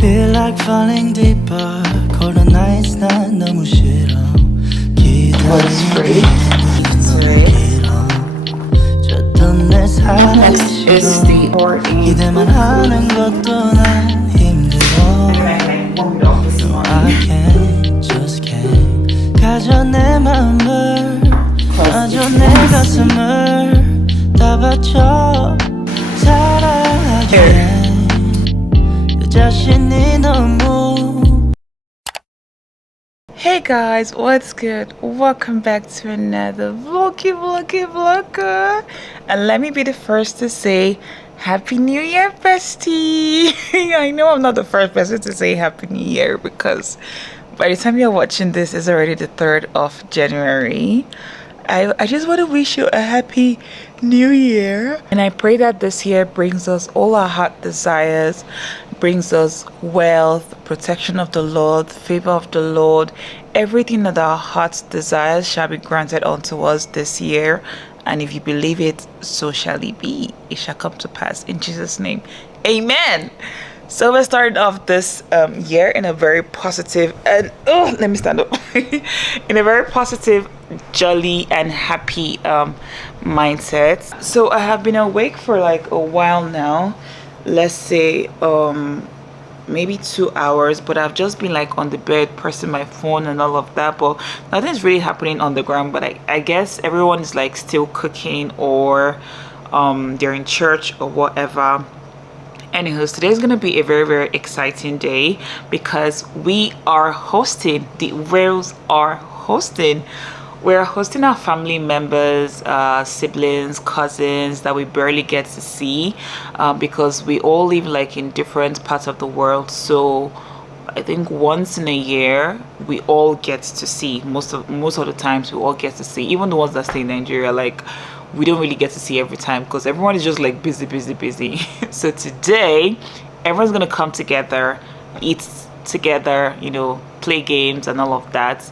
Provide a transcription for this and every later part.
Feel like falling deeper. Cold nights 난 너무 싫어. What's free? 줬던 내 살이 Next is the organ. 기대만 하는 것도 난 힘들어. I can't, just can't. 가져 내 맘을, 마저 내 가슴을 다 바쳐 사랑하기에 내 자신이 너무. Hey guys, what's good? Welcome back to another vlogger. And let me be the first to say Happy New Year, bestie. I know I'm not the first person to say Happy New Year because by the time you're watching this, it's already the 3rd of January. I just want to wish you a happy new year, and I pray that this year brings us all our heart desires, brings us wealth, protection of the Lord, favor of the Lord. Everything that our hearts desires shall be granted unto us this year, and if you believe it, so shall it be. It shall come to pass in Jesus' name, amen. So we're starting off this year in a very positive and let me stand up in a very positive, jolly and happy mindset. So I have been awake for like a while now, let's say maybe 2 hours, but I've just been like on the bed pressing my phone and all of that, but nothing's really happening on the ground. But I guess everyone is like still cooking or they're in church or whatever. Anyways, today is going to be a very exciting day because we are hosting, the Wales are hosting. We're hosting our family members, siblings, cousins that we barely get to see because we all live like in different parts of the world. So I think once in a year we all get to see. Most of the times we all get to see, even the ones that stay in Nigeria, like we don't really get to see every time because everyone is just like busy. So today everyone's gonna come together, eat together, you know, play games and all of that.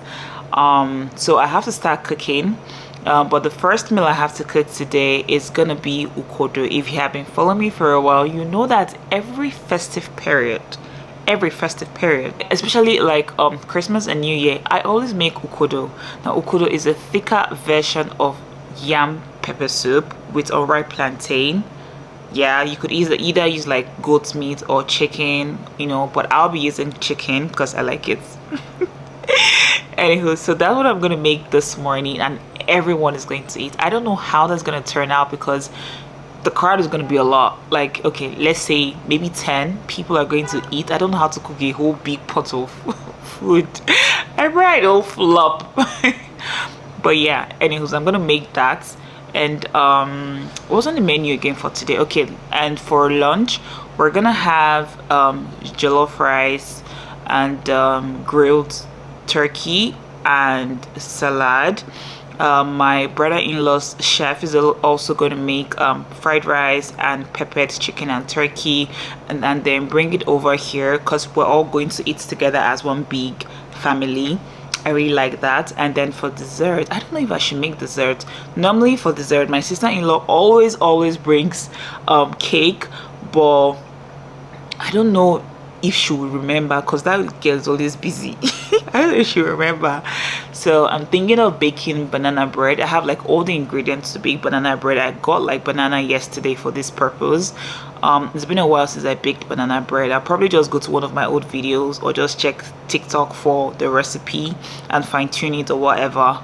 So I have to start cooking, but the first meal I have to cook today is gonna be ukodo. If you have been following me for a while, you know that every festive period, especially like Christmas and New Year, I always make ukodo. Now ukodo is a thicker version of yam pepper soup with unripe plantain. Yeah, you could either use like goat's meat or chicken, you know, but I'll be using chicken because I like it. Anywho, so that's what I'm gonna make this morning, and everyone is going to eat. I don't know how that's gonna turn out because the crowd is gonna be a lot. Like, okay, let's say maybe 10 people are going to eat. I don't know how to cook a whole big pot of food. I'm right, it'll flop. But yeah, anyways, I'm gonna make that. And what's on the menu again for today? Okay, and for lunch we're gonna have jellof rice and grilled turkey and salad. My brother-in-law's chef is also going to make fried rice and peppered chicken and turkey, and then bring it over here because we're all going to eat together as one big family. I really like that. And then for dessert, I don't know if I should make dessert. Normally for dessert my sister-in-law always brings cake, but I don't know if she will remember because that girl is always busy. I don't know if she will remember. So I'm thinking of baking banana bread. I have like all the ingredients to bake banana bread. I got like banana yesterday for this purpose. It's been a while since I baked banana bread. I'll probably just go to one of my old videos or just check TikTok for the recipe and fine-tune it or whatever.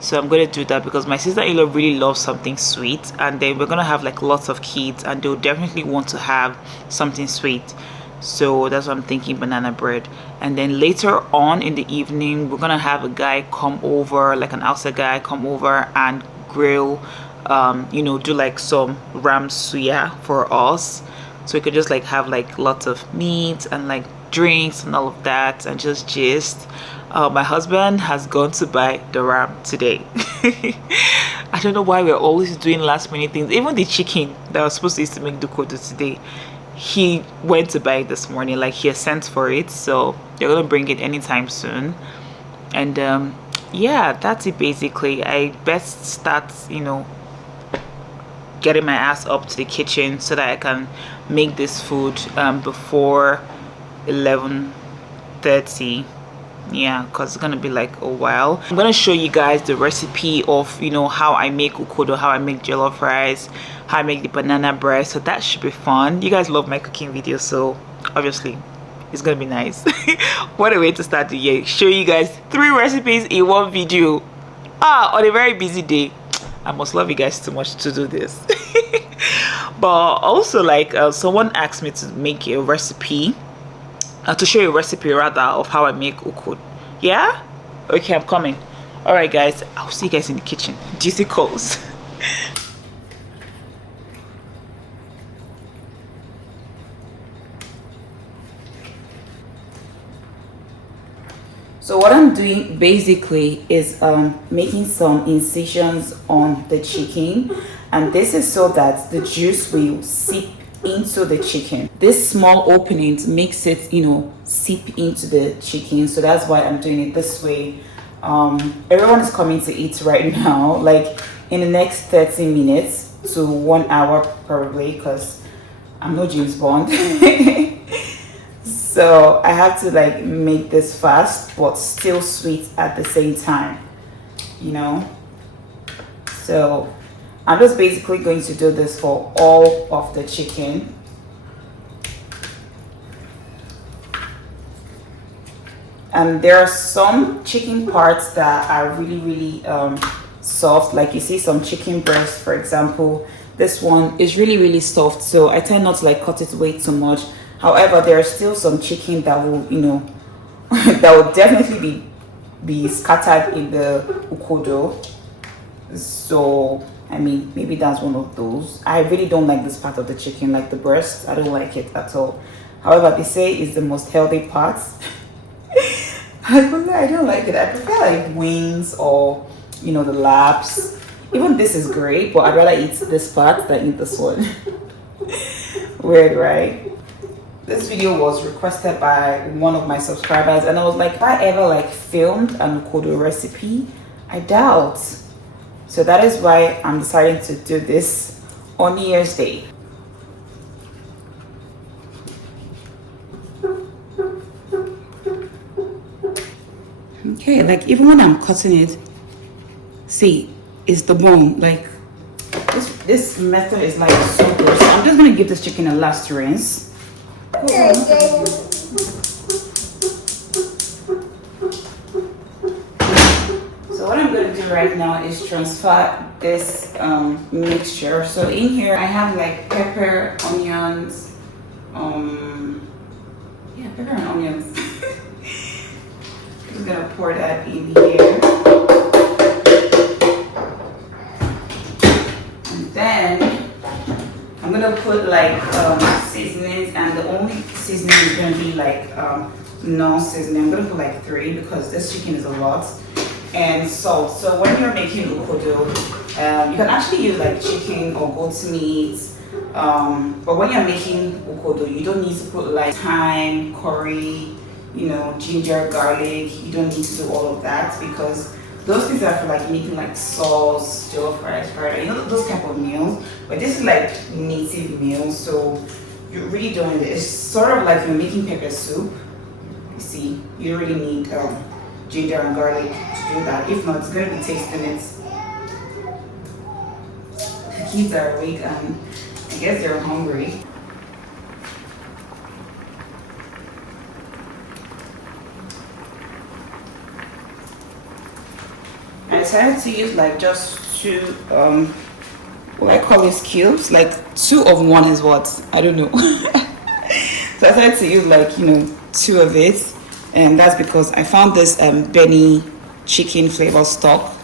So I'm going to do that because my sister-in-law really loves something sweet, and then we're going to have like lots of kids and they'll definitely want to have something sweet. So that's what I'm thinking, banana bread. And then later on in the evening we're gonna have a guy come over, like an outside guy come over and grill, you know, do like some ram suya for us, so we could just like have like lots of meat and like drinks and all of that and just gist. My husband has gone to buy the ram today. I don't know why we're always doing last minute things. Even the chicken that I was supposed to use to make the kodo today, he went to buy it this morning. Like, he has sent for it, so they're gonna bring it anytime soon. And yeah, that's it basically. I best start, you know, getting my ass up to the kitchen so that I can make this food before 11:30. Yeah, because it's gonna be like a while. I'm gonna show you guys the recipe of, you know, how I make ukodo, how I make jollof rice, how I make the banana bread. So that should be fun. You guys love my cooking videos, so obviously it's gonna be nice. What a way to start the year, show you guys 3 recipes in one video on a very busy day. I must love you guys too much to do this. But also, like, someone asked me to make a recipe, to show you a recipe rather of how I make ukodo. Yeah, okay, I'm coming. All right guys, I'll see you guys in the kitchen. Juicy calls. So what I'm doing basically is making some incisions on the chicken, and this is so that the juice will seep into the chicken. This small opening makes it, you know, seep into the chicken. So that's why I'm doing it this way. Everyone is coming to eat right now, like in the next 30 minutes to 1 hour probably, because I'm no James Bond. So I have to like make this fast but still sweet at the same time, you know. So I'm just basically going to do this for all of the chicken. And there are some chicken parts that are really soft, like you see some chicken breast, for example. This one is really soft, so I tend not to like cut it way too much. However, there are still some chicken that will, you know, that will definitely be scattered in the ukodo. So I mean, maybe that's one of those. I really don't like this part of the chicken, like the breast. I don't like it at all. However, they say it's the most healthy part. I don't like it. I prefer like wings or, you know, the laps. Even this is great, but I'd rather eat this part than eat this one. Weird, right? This video was requested by one of my subscribers, and I was like, if I ever like filmed an ukodo recipe, I doubt. So that is why I'm deciding to do this on New Year's Day. Okay, like even when I'm cutting it, see, it's the bone. Like this method is like so good. So I'm just gonna give this chicken a last rinse. So what I'm going to do right now is transfer this mixture. So in here I have like pepper, onions, yeah, pepper and onions. Just gonna pour that in here, and then I'm gonna put like seasonings, and the only seasoning is gonna be like non-seasoning. I'm gonna put like 3 because this chicken is a lot, and salt. So when you're making ukodo, you can actually use like chicken or goat's meat, but when you're making ukodo, you don't need to put like thyme, curry, you know, ginger, garlic. You don't need to do all of that because those things are for like making like sauce, jellof rice, fried, you know, those type of meals. But this is like native meals, so you're really doing this. It's sort of like you're making pepper soup. You see, you really need ginger and garlic to do that. If not, it's gonna be tasting it. The kids are awake and I guess they're hungry. I decided to use like just 2 what I call these cubes, like 2 of 1 is what, I don't know. So I decided to use like, you know, 2 of it, and that's because I found this Benny chicken flavor stock.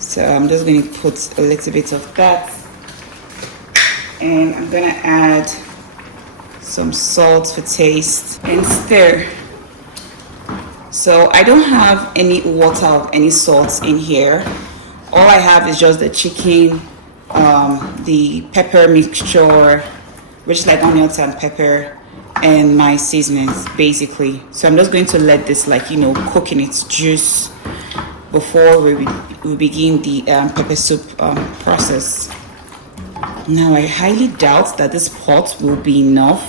So I'm just going to put a little bit of that, and I'm going to add some salt for taste and stir. So I don't have any water or any salt in here. All I have is just the chicken, the pepper mixture, which is like onions and pepper, and my seasonings basically. So I'm just going to let this, like, you know, cook in its juice before we begin the pepper soup process. Now I highly doubt that this pot will be enough,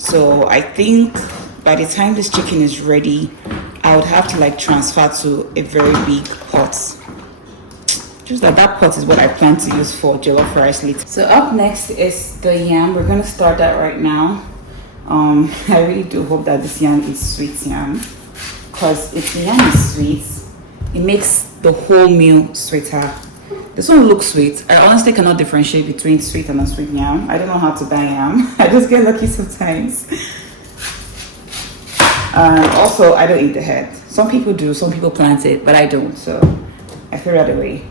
So I think by the time this chicken is ready, I would have to like transfer to a very big pot. Just that pot is what I plan to use for jollof rice later. So up next is the yam. We're gonna start that right now. I really do hope that this yam is sweet yam, because if the yam is sweet, it makes the whole meal sweeter. This one looks sweet. I honestly cannot differentiate between sweet and unsweet yam. I don't know how to buy yam. I just get lucky sometimes. And also, I don't eat the head. Some people do, some people plant it, but I don't, so I throw that away.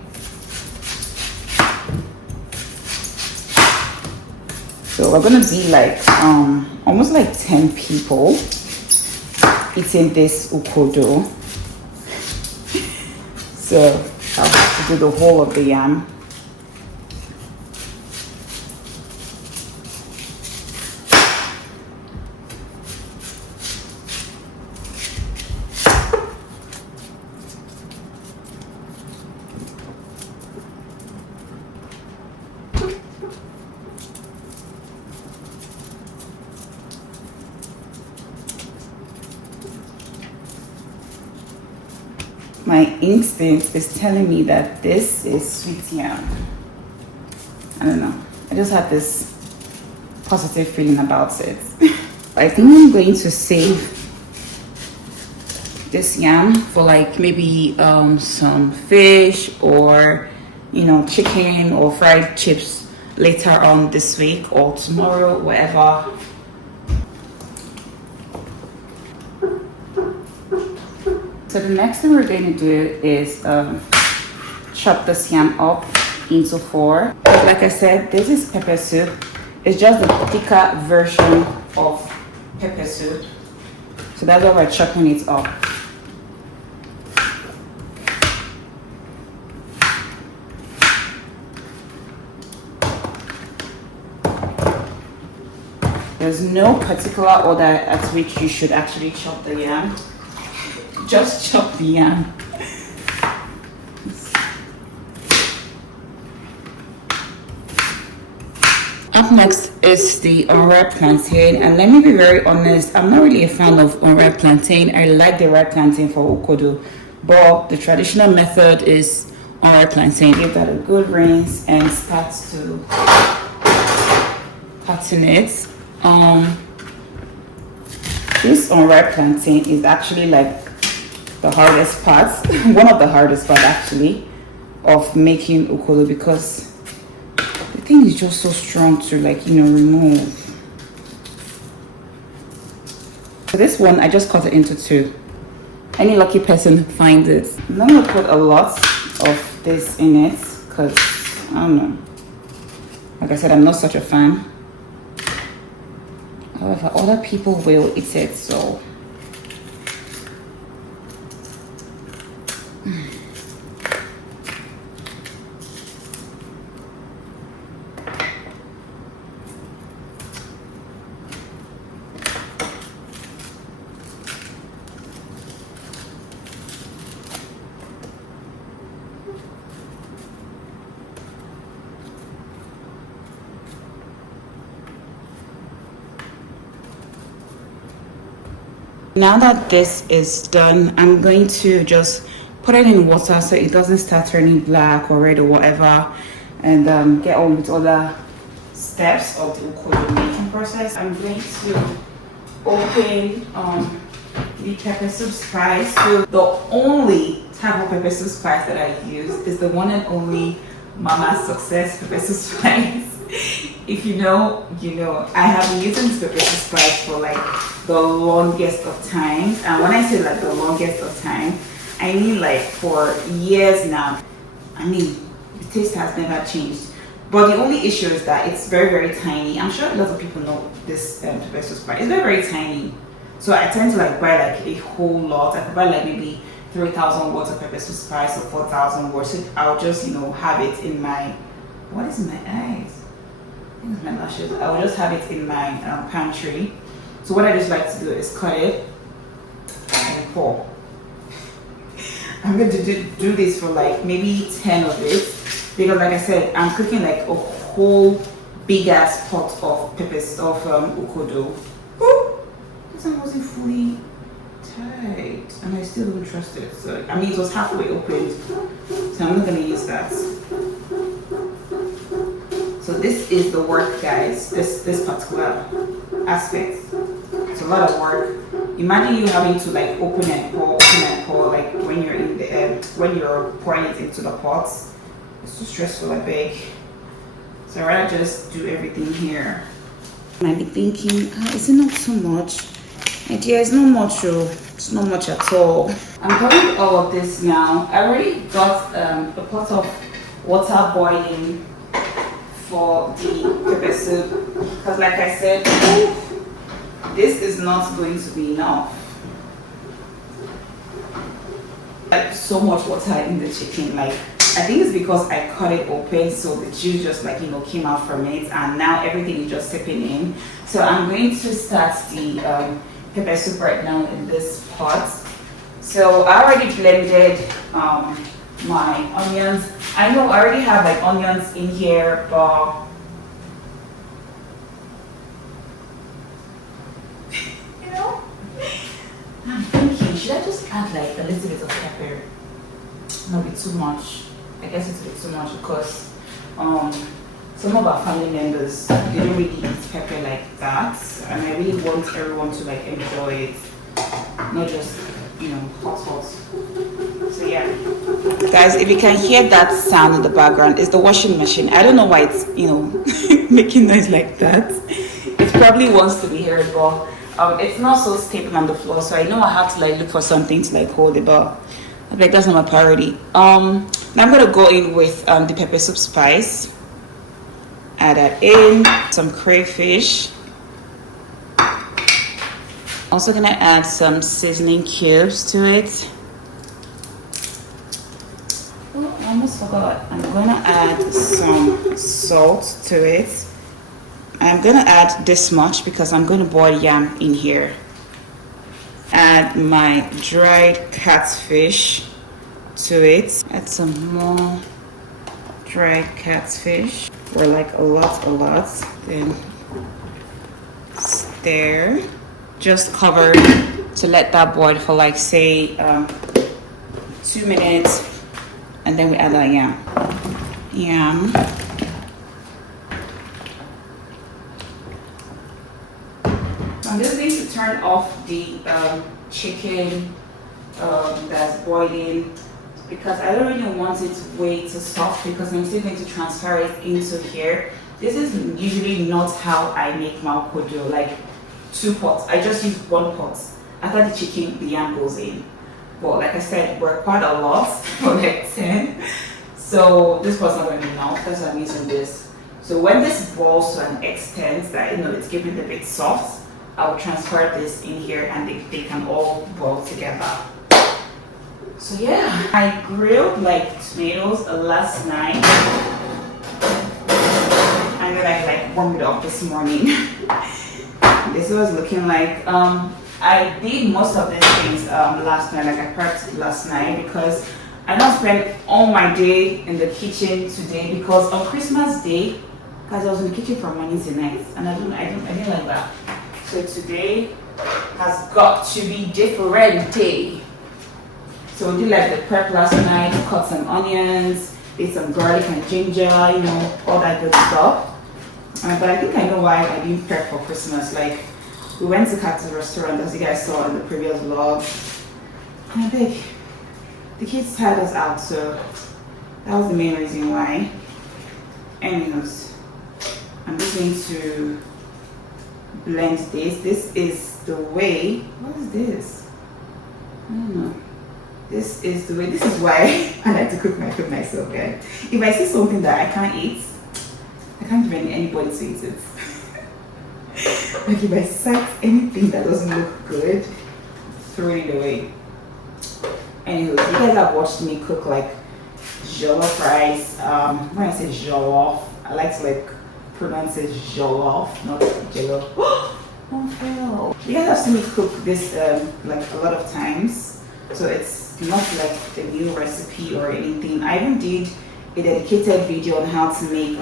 So we're gonna be like almost like 10 people eating this ukodo. So I'll have to do the whole of the yam. My instinct is telling me that this is sweet yam. I don't know. I just have this positive feeling about it. I think I'm going to save this yam for like maybe some fish or chicken or fried chips later on this week or tomorrow, whatever. So the next thing we're going to do is chop this yam up into 4. Like I said, this is pepper soup. It's just the thicker version of pepper soup. So that's why we're chopping it up. There's no particular order at which you should actually chop the yam. Just chop the yam. Up next is the unripe plantain, and let me be very honest, I'm not really a fan of unripe plantain. I like the ripe plantain for ukodo, but the traditional method is unripe plantain. Give that a good rinse and start to pattern it. This unripe plantain is actually like the hardest part, one of the hardest part actually, of making ukodo, because the thing is just so strong to remove. So this one, I just cut it into 2. Any lucky person finds it. I'm not gonna put a lot of this in it, because I don't know. Like I said, I'm not such a fan. However, other people will eat it, so. Now that this is done, I'm going to just put it in water so it doesn't start turning black or red or whatever, and get on with other steps of the ukodo making process. I'm going to open the pepper soup spice. So the only type of pepper soup spice that I use is the one and only Mama's Success pepper soup spice. If you know, you know. I have been using this pepper soup spice for like the longest of times, and when I say like the longest of time, I mean like for years now. I mean, the taste has never changed, but the only issue is that it's very, very tiny. I'm sure lots of people know this pepper soup spice. It's very, very tiny, so I tend to like buy like a whole lot. I could buy like maybe 3,000 words of pepper soup spice or 4,000 words. So I'll just have it in my, what is in my eyes? I think it's my lashes. I will just have it in my pantry. So what I just like to do is cut it and pour. I'm going to do this for like maybe 10 of it, because like I said, I'm cooking like a whole big ass pot of peppers of ukodo. Woo! this one wasn't fully tight, and I still don't trust it. So I mean, it was halfway opened, so I'm not gonna use that. So this is the work, guys. This particular aspect. It's a lot of work. Imagine you having to like open and pour, like when you're in the end, when you're pouring it into the pots. It's too stressful, I beg. So I'd rather just do everything here. And I'd be thinking, is it not too much? And yeah, it's not much, it's not much at all. I'm doing all of this now. I already got a pot of water boiling for the pepper soup, because like I said, this is not going to be enough. Like so much water in the chicken, like I think it's because I cut it open, so the juice just like, you know, came out from it, and now everything is just sipping in. So I'm going to start the pepper soup right now in this pot. So I already blended my onions. I know I already have like onions in here, but you know, I'm thinking, should I just add like a little bit of pepper? Not be too much. I guess it's a bit too much because some of our family members, they don't really eat pepper like that, and I really want everyone to like enjoy it, not just, you know, hot. So yeah, guys, if you can hear that sound in the background, it's the washing machine. I don't know why it's, you know, making noise like that. It probably wants to be heard, but it's not so stable on the floor, so I know I have to like look for something to like hold it, but like that's not my priority. Now I'm gonna go in with the pepper soup spice. Add that in, some crayfish. Also gonna add some seasoning cubes to it. Oh, I almost forgot. I'm gonna add some salt to it. I'm gonna add this much because I'm gonna boil yam in here. Add my dried catfish to it. Add some more dried catfish, or like a lot. Then stir. Just cover to let that boil for like say 2 minutes, and then we add our yam. I'm just going to turn off the chicken that's boiling, because I don't really want it way too soft, because I'm still going to transfer it into here. This is usually not how I make my ukodo, like 2 pots. I just use 1 pot. After the chicken, the yam goes in. But like I said, we're quite a lot for like 10. So this pot's not going to be enough. That's why I'm using this. So when this boils to an extent that, you know, it's getting a bit soft, I'll transfer this in here and they can all boil together. So yeah, I grilled like tomatoes last night, and then I like warmed it up this morning. This was looking like I did most of these things last night, like I prepped last night, because I don't spend all my day in the kitchen today, because on Christmas Day, because I was in the kitchen from morning to night, and I didn't like that. So today has got to be different day. So we did like the prep last night, cut some onions, did some garlic and ginger, you know, all that good stuff. But I think I know why I didn't prep for Christmas. Like, we went to Cutest restaurant, as you guys saw in the previous vlog. And I think the kids tired us out, so that was the main reason why. Anyways, I'm just going to blend this. This is the way. What is this? I don't know. This is the way. This is why I like to cook my food myself, guys. If I see something that I can't eat, I can't give anybody to eat it. Like if I sight anything that doesn't look good, throw it away. Anyways, you guys have watched me cook like jellof rice. When I say jellof, I like to like pronounce it jellof, not jellof. Oh hell! You guys have seen me cook this like a lot of times, so it's not like a new recipe or anything. I even did a dedicated video on how to make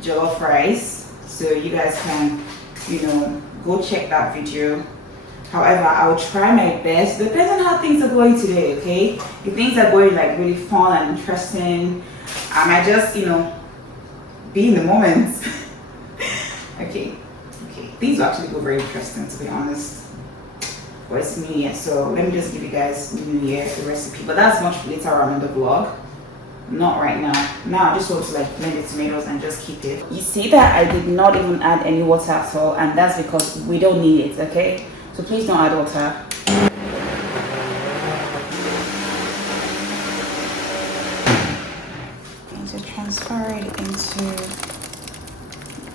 jollof rice, so you guys can, you know, go check that video. However, I will try my best. Depends on how things are going today, okay? If things are going like really fun and interesting, I might just, you know, be in the moment. Okay. These will actually go very interesting, to be honest. But it's New Year, so let me just give you guys New Year the recipe. But that's much later on in the vlog. Not right now. Now I just want to like blend the tomatoes and just keep it. You see that I did not even add any water at all, and that's because we don't need it, okay? So please don't add water. I'm going to transfer it into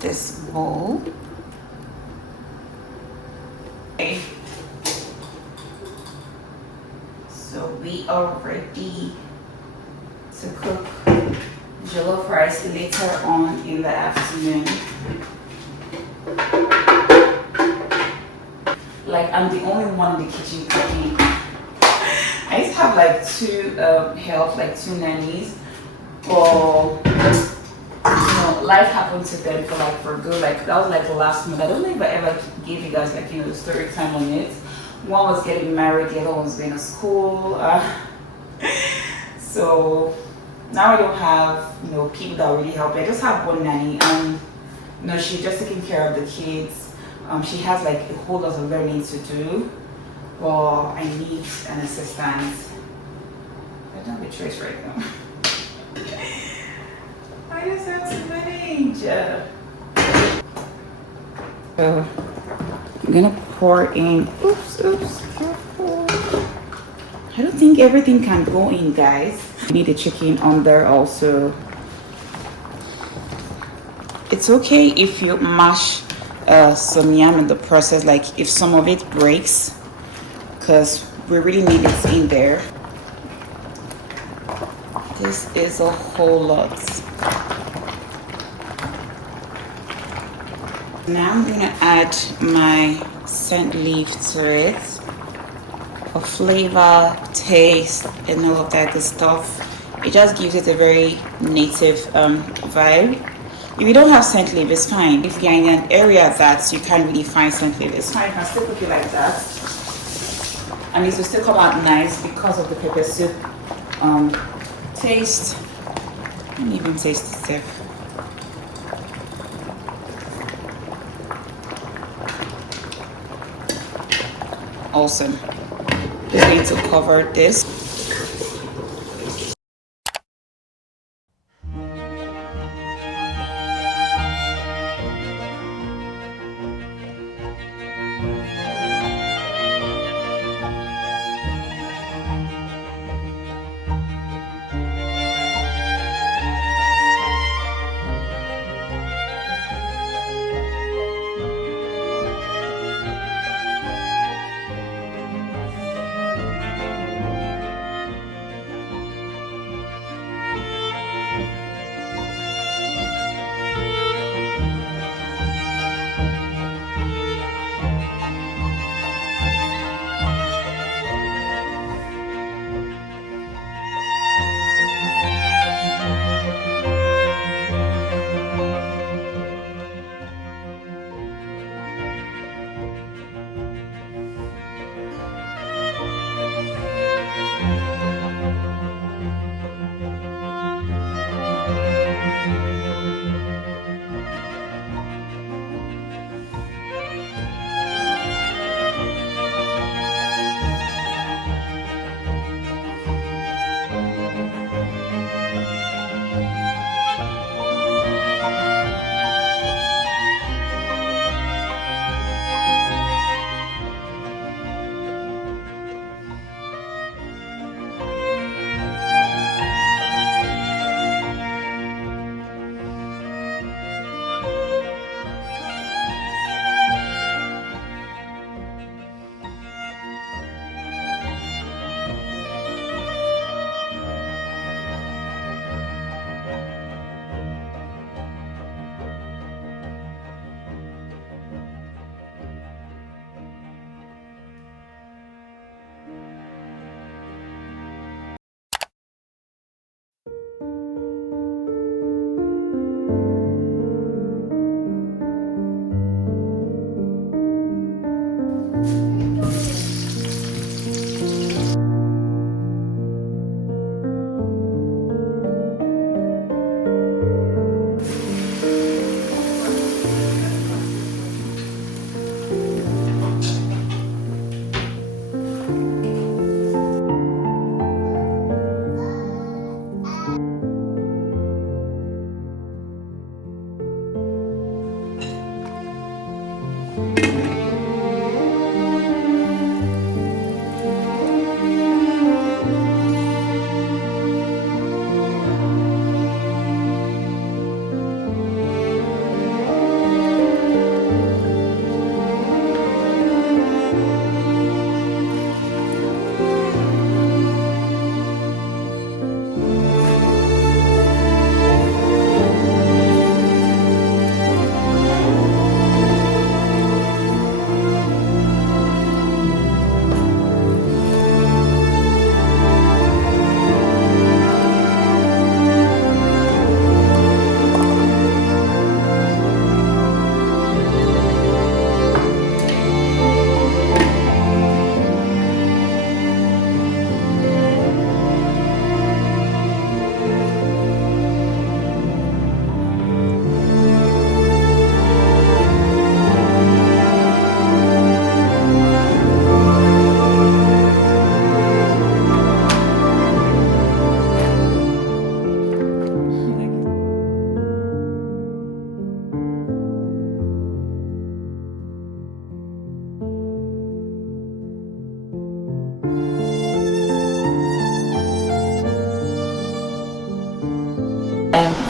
this bowl. Okay. So we are ready to cook jollof rice later on in the afternoon. Like I'm the only one in the kitchen cooking. I used to have like two help, like two nannies, but you know, life happened to them for good. Like that was like the last month. I don't know if I ever gave you guys like, you know, the story time on it. One was getting married, the other one was going to school. So now I don't have, you know, people that really help me. I just have one nanny, and you know, she's just taking care of the kids. She has like a whole lot of learning to do, but I need an assistant. I don't have a choice right now. I just have to manage. So I'm gonna pour in. Oops, careful. I don't think everything can go in, guys. You need the chicken on there also. It's okay if you mash some yam in the process, like if some of it breaks, because we really need it in there. This is a whole lot. Now I'm gonna add my scent leaf to it for flavor, taste, and all of that good stuff. It just gives it a very native vibe. If you don't have scent leaf, it's fine. If you're in an area that you can't really find scent leaf, it's fine. You can still cook it like that, and it will still come out nice because of the pepper soup taste. And even taste the stuff. Awesome. Just need to cover this.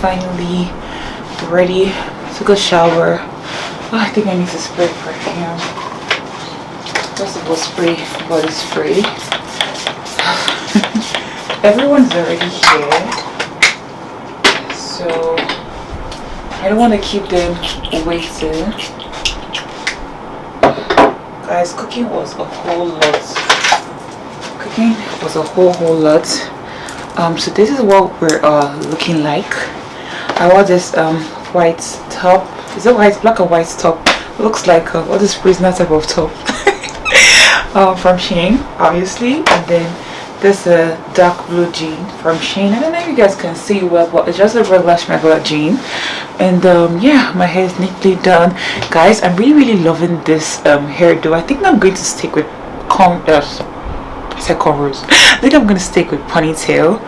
finally ready. Took a shower. Oh, I think I need to spray perfume. First of all, spray body spray. Everyone's already here, so I don't want to keep them waiting. Guys, cooking was a whole lot. Cooking was a whole lot. So this is what we're looking like. I wore this white top. Is it white? Black and white top. Looks like what is prisoner type of top. From Shein, obviously, and then this dark blue jean from Shein. I don't know if you guys can see well, but it's just a regular jean. And yeah, my hair is neatly done. Guys, I'm really loving this hairdo. I think I'm going to stick with cornrows. I think I'm going to stick with ponytail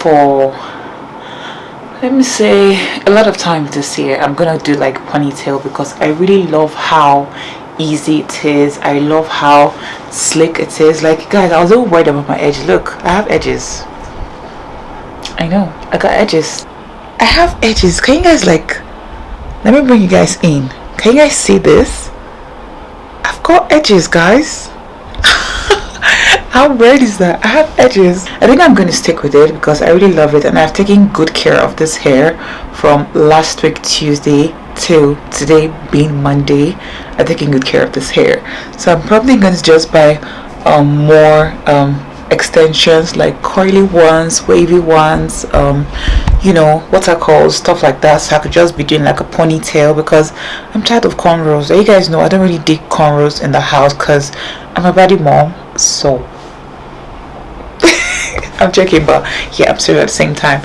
for, let me say, a lot of time this year. I'm gonna do like ponytail because I really love how easy it is. I love how slick it is. Like, guys, I was so worried about my edge. Look, I have edges. I know, I got edges. I have edges. Can you guys, like, let me bring you guys in. Can you guys see this? I've got edges, guys. How weird is that? I have edges. I think I'm going to stick with it because I really love it, and I've taken good care of this hair from last week Tuesday till today being Monday. I've taken good care of this hair, so I'm probably going to just buy more extensions, like curly ones, wavy ones, you know what I call stuff like that, so I could just be doing like a ponytail because I'm tired of cornrows. You guys know I don't really dig cornrows in the house because I'm a body mom, so I'm joking, but yeah, I'm serious at the same time.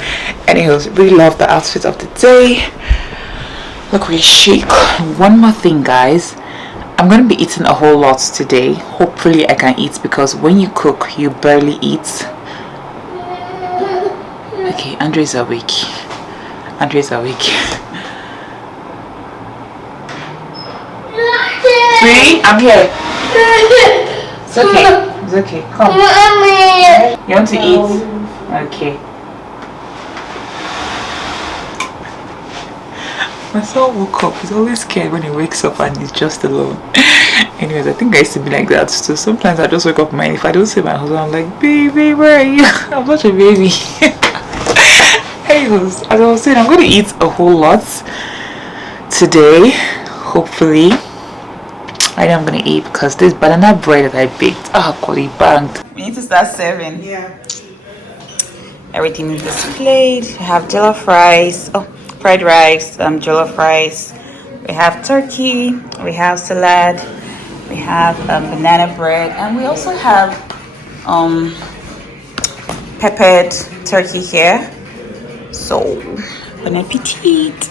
Anyways, really love the outfit of the day. Look really chic. One more thing, guys, I'm gonna be eating a whole lot today. Hopefully I can eat, because when you cook you barely eat. Okay, Andre's awake. See, I'm here. It's okay, come. You want to eat? Okay. My son woke up. He's always scared when he wakes up and he's just alone. Anyways, I think I used to be like that. So sometimes I just wake up if I don't see my husband, I'm like, baby, where are you? I'm not a baby. Anyways, as I was saying, I'm going to eat a whole lot today, hopefully. I know I'm going to eat because this banana bread that I baked, quality banged. We need to start serving. Yeah. Everything is displayed. We have jollof rice, fried rice, jollof rice. We have turkey, we have salad, we have banana bread, and we also have peppered turkey here. So, bon appetit.